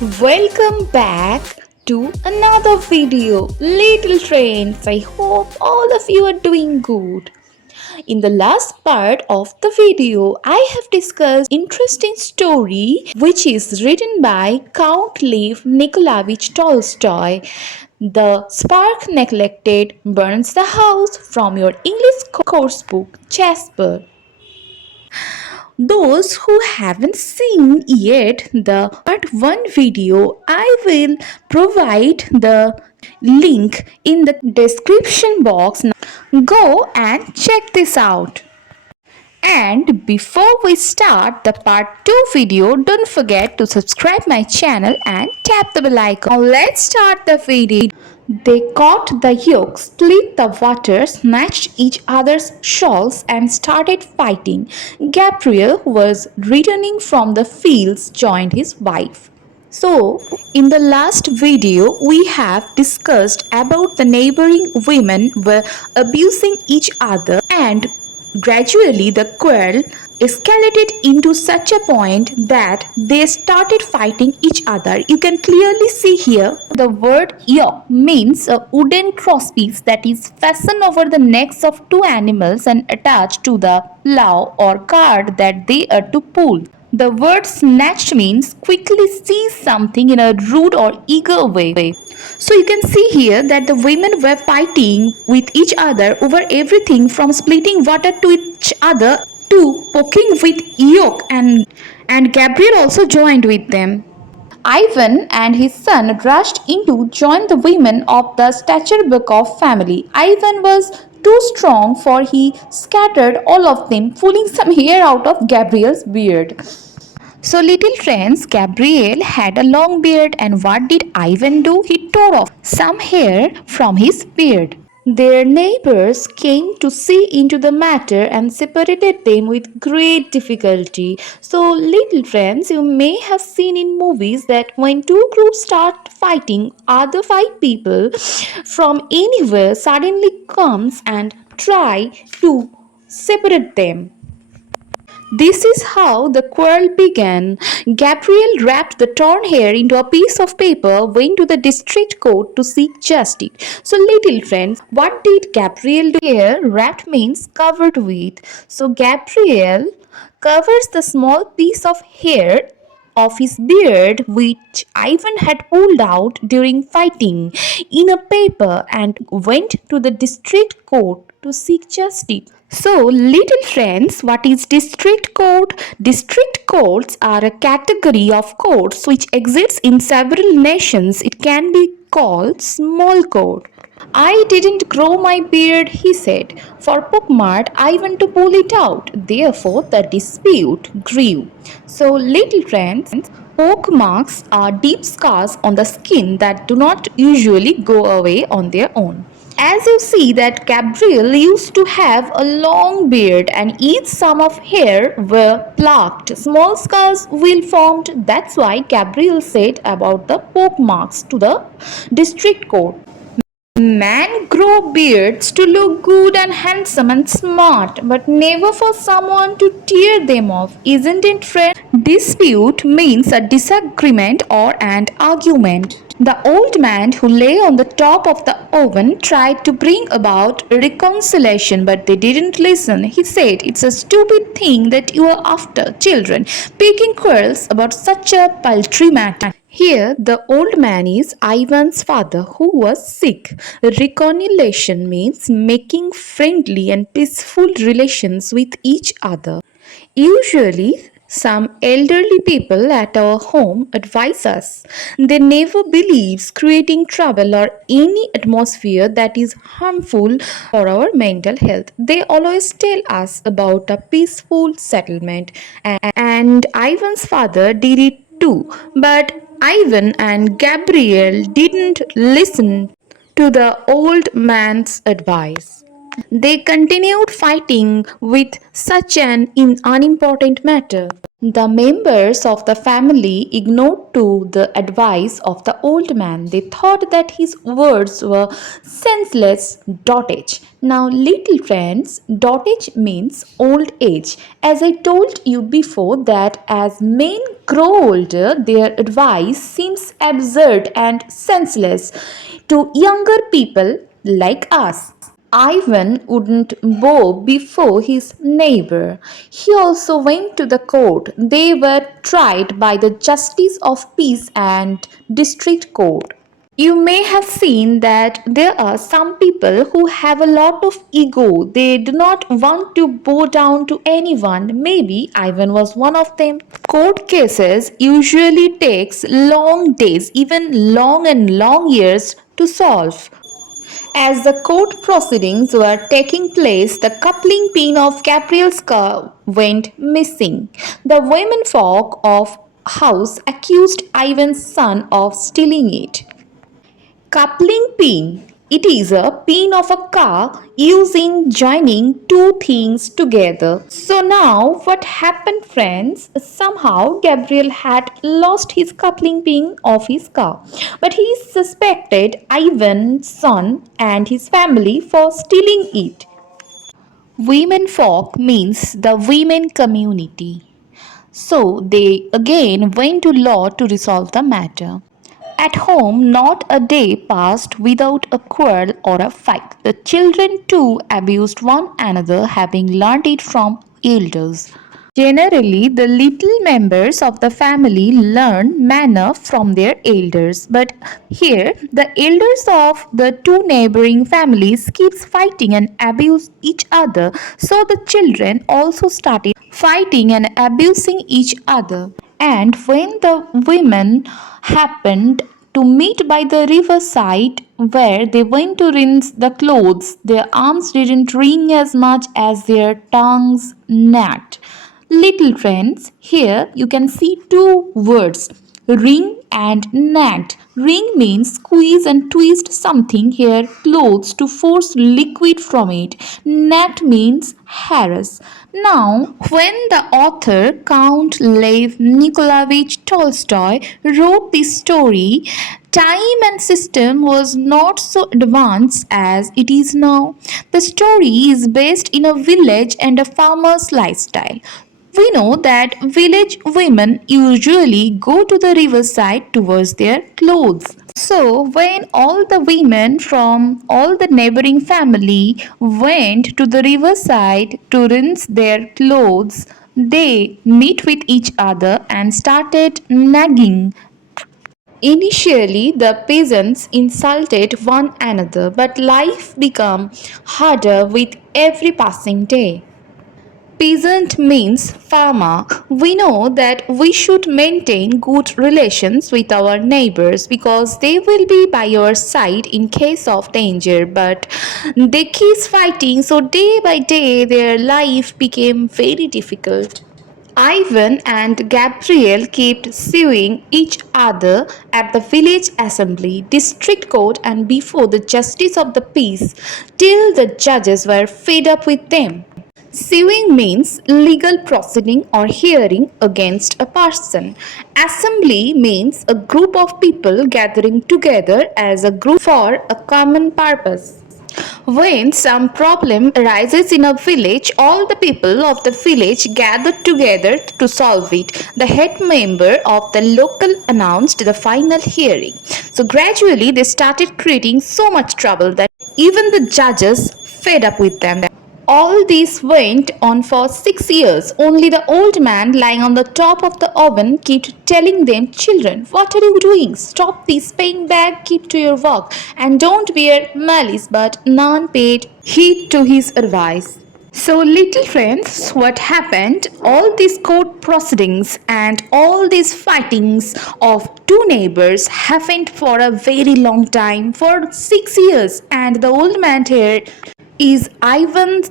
Welcome back to another video. Little friends, I hope all of you are doing good. In the last part of the video, I have discussed interesting story which is written by Count Lev Nikolaevich Tolstoy. The spark neglected burns the house from your English course book, Jasper. Those who haven't seen yet the part 1 video, I will provide the link in the description box. Go and check this out. And before we start the part 2 video, don't forget to subscribe my channel and tap the bell icon. Now let's start the video. They caught the yolk, split the water, snatched each other's shawls and started fighting. Gabriel, who was returning from the fields, joined his wife. So, in the last video, we have discussed about the neighboring women were abusing each other, and gradually the quarrel escalated into such a point that they started fighting each other. You can clearly see here the word yoke means a wooden crosspiece that is fastened over the necks of two animals and attached to the plough or cart that they are to pull. The word snatched means quickly seize something in a rude or eager way. So you can see here that the women were fighting with each other over everything from splitting water to each other to poking with yoke, and Gabriel also joined with them. Ivan and his son rushed in to join the women of the Stacherbekov family. Ivan was too strong, for he scattered all of them, pulling some hair out of Gabriel's beard. So, little friends, Gabriel had a long beard, and what did Ivan do? He tore off some hair from his beard. Their neighbors came to see into the matter and separated them with great difficulty. So, little friends, you may have seen in movies that when two groups start fighting, other five people from anywhere suddenly comes and try to separate them. This is how the quarrel began. Gabriel wrapped the torn hair into a piece of paper, went to the district court to seek justice. So, little friends, what did Gabriel do here? Wrapped means covered with. So, Gabriel covers the small piece of hair of his beard, which Ivan had pulled out during fighting, in a paper and went to the district court to seek justice. So, little friends, what is district court? District courts are a category of courts which exists in several nations. It can be called small court. I didn't grow my beard, he said. For pockmark, I want to pull it out. Therefore, the dispute grew. So, little friends, pockmarks are deep scars on the skin that do not usually go away on their own. As you see that Gabriel used to have a long beard and each sum of hair were plucked. Small scars will formed. That's why Gabriel said about the pockmarks to the district court. Men grow beards to look good and handsome and smart, but never for someone to tear them off, isn't it, friend? Dispute means a disagreement or an argument. The old man who lay on the top of the oven tried to bring about reconciliation, but they didn't listen. He said, "It's a stupid thing that you are after, children, picking quarrels about such a paltry matter." Here, the old man is Ivan's father, who was sick. Reconciliation means making friendly and peaceful relations with each other. Usually, some elderly people at our home advise us. They never believe creating trouble or any atmosphere that is harmful for our mental health. They always tell us about a peaceful settlement, and Ivan's father did it too. But Ivan and Gabriel didn't listen to the old man's advice. They continued fighting with such an unimportant matter. The members of the family ignored to the advice of the old man. They thought that his words were senseless dotage. Now, little friends, dotage means old age. As I told you before, that as men grow older, their advice seems absurd and senseless to younger people like us. Ivan wouldn't bow before his neighbor. He also went to the court. They were tried by the Justice of Peace and District Court. You may have seen that there are some people who have a lot of ego. They do not want to bow down to anyone. Maybe Ivan was one of them. Court cases usually takes long days, even long years to solve. As the court proceedings were taking place, the coupling pin of Gabriel's car went missing. The womenfolk of house accused Ivan's son of stealing it. Coupling pin. It is a pin of a car using joining two things together. So now what happened, friends? Somehow Gabriel had lost his coupling pin of his car, but he suspected Ivan's son and his family for stealing it. Women folk means the women community. So they again went to law to resolve the matter. At home, not a day passed without a quarrel or a fight. The children too abused one another, having learned it from elders. Generally, the little members of the family learn manner from their elders. But here, the elders of the two neighboring families keeps fighting and abuse each other. So the children also started fighting and abusing each other. And when the women happened to meet by the riverside where they went to rinse the clothes, their arms didn't ring as much as their tongues knacked. Little friends, here you can see two words, ring and nagged. Ring means squeeze and twist something, here clothes to force liquid from it. Nagged means harass. Now, when the author Count Lev Nikolaevich Tolstoy wrote this story, time and system was not so advanced as it is now. The story is based in a village and a farmer's lifestyle. We know that village women usually go to the riverside to wash their clothes. So, when all the women from all the neighboring family went to the riverside to rinse their clothes, they meet with each other and started nagging. Initially, the peasants insulted one another, but life became harder with every passing day. Peasant means farmer. We know that we should maintain good relations with our neighbors because they will be by your side in case of danger. But they keep fighting, so day by day their life became very difficult. Ivan and Gabriel kept suing each other at the village assembly, district court, and before the justice of the peace till the judges were fed up with them. Suing means legal proceeding or hearing against a person. Assembly means a group of people gathering together as a group for a common purpose. When some problem arises in a village, all the people of the village gathered together to solve it. The head member of the local announced the final hearing. So gradually they started creating so much trouble that even the judges fed up with them. All this went on for 6 years. Only the old man lying on the top of the oven kept telling them, "Children, what are you doing? Stop this paying back, keep to your work, and don't bear malice." But none paid heed to his advice. So, little friends, what happened? All these court proceedings and all these fightings of two neighbors happened for a very long time, for 6 years, and the old man here is Ivan's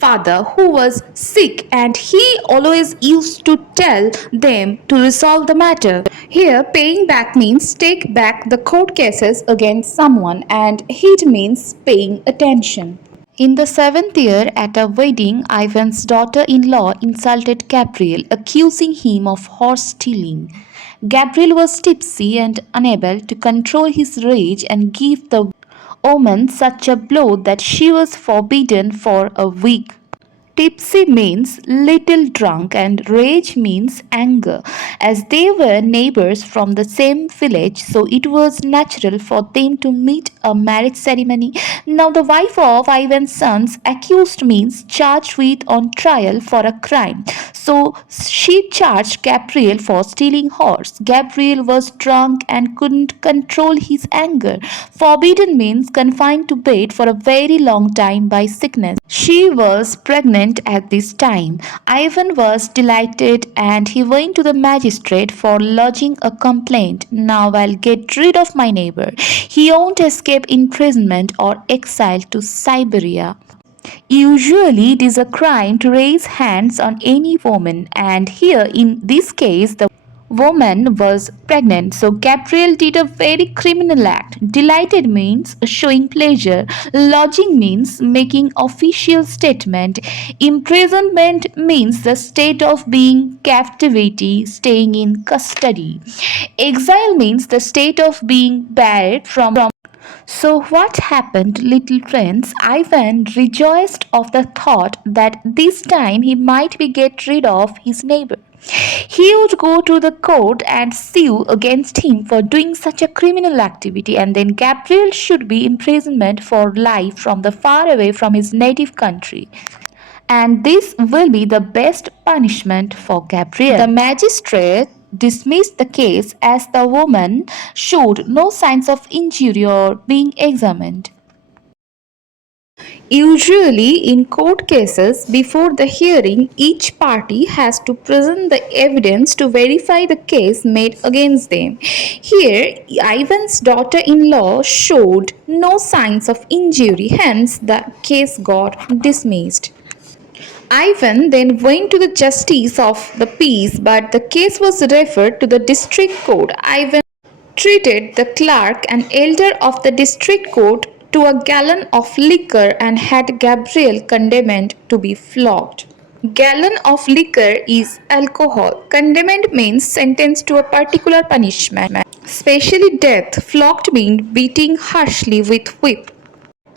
father who was sick, and he always used to tell them to resolve the matter. Here, paying back means take back the court cases against someone, and heed means paying attention. In the seventh year, at a wedding, Ivan's daughter in law insulted Gabriel, accusing him of horse stealing. Gabriel was tipsy and unable to control his rage and gave the woman such a blow that she was forbidden for a week. Tipsy means little drunk and rage means anger. As they were neighbors from the same village, so it was natural for them to meet a marriage ceremony. Now, the wife of Ivan's sons accused means charged with on trial for a crime. So she charged Gabriel for stealing horse. Gabriel was drunk and couldn't control his anger. Forbidden means confined to bed for a very long time by sickness. She was pregnant at this time. Ivan was delighted and he went to the magistrate for lodging a complaint. Now I'll get rid of my neighbor. He won't escape imprisonment or exile to Siberia. Usually, it is a crime to raise hands on any woman, and here in this case, the woman was pregnant. So, Gabriel did a very criminal act. Delighted means showing pleasure, lodging means making official statement, imprisonment means the state of being captivity, staying in custody, exile means the state of being barred from. So, what happened, little friends? Ivan rejoiced of the thought that this time he might be get rid of his neighbor. He would go to the court and sue against him for doing such a criminal activity, and then Gabriel should be imprisonment for life from the far away from his native country. And this will be the best punishment for Gabriel. The magistrate dismissed the case as the woman showed no signs of injury or being examined. Usually, in court cases, before the hearing, each party has to present the evidence to verify the case made against them. Here, Ivan's daughter in law showed no signs of injury, hence, the case got dismissed. Ivan then went to the justice of the peace, but the case was referred to the district court. Ivan treated the clerk and elder of the district court to a gallon of liquor and had Gabriel condemned to be flogged. Gallon of liquor is alcohol. Condemned means sentenced to a particular punishment, especially death. Flogged means beating harshly with whip.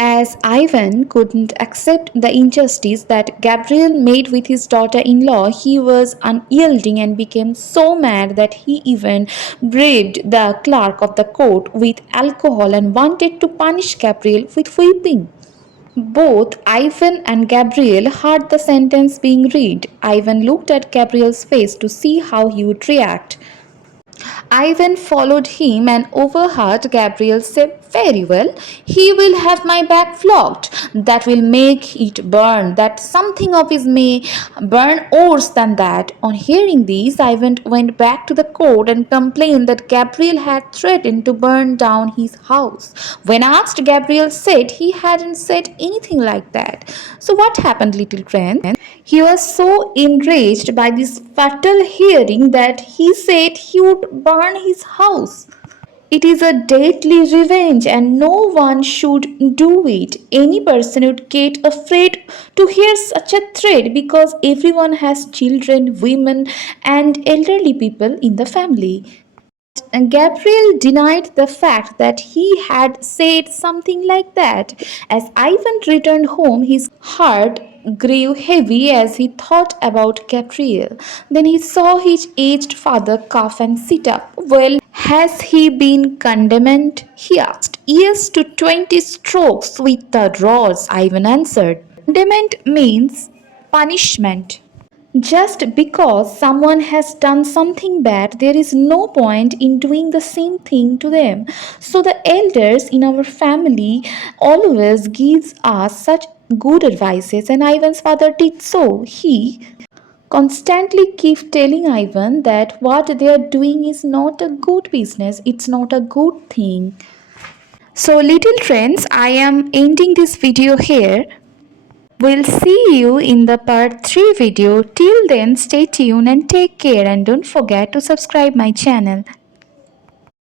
As Ivan couldn't accept the injustice that Gabriel made with his daughter in law, he was unyielding and became so mad that he even bribed the clerk of the court with alcohol and wanted to punish Gabriel with whipping. Both Ivan and Gabriel heard the sentence being read. Ivan looked at Gabriel's face to see how he would react. Ivan followed him and overheard Gabriel say, "Very well, he will have my back flogged. That will make it burn. That something of his may burn worse than that." On hearing this, Ivan went back to the court and complained that Gabriel had threatened to burn down his house. When asked, Gabriel said he hadn't said anything like that. So, what happened, little friend? He was so enraged by this fatal hearing that he said he would burn his house. It is a deadly revenge and no one should do it. Any person would get afraid to hear such a threat because everyone has children, women, and elderly people in the family. And Gabriel denied the fact that he had said something like that. As Ivan returned home, his heart grew heavy as he thought about Gabriel. Then he saw his aged father cough and sit up. "Well, has he been condemned?" he asked. "Yes, to 20 strokes with the rods," Ivan answered. Condemned means punishment. Just because someone has done something bad, there is no point in doing the same thing to them. So the elders in our family always gives us such good advices, and Ivan's father did so. He constantly keeps telling Ivan that what they are doing is not a good business, it's not a good thing. So little friends, I am ending this video here. We'll see you in the part 3 video. Till then, stay tuned and take care, and don't forget to subscribe my channel.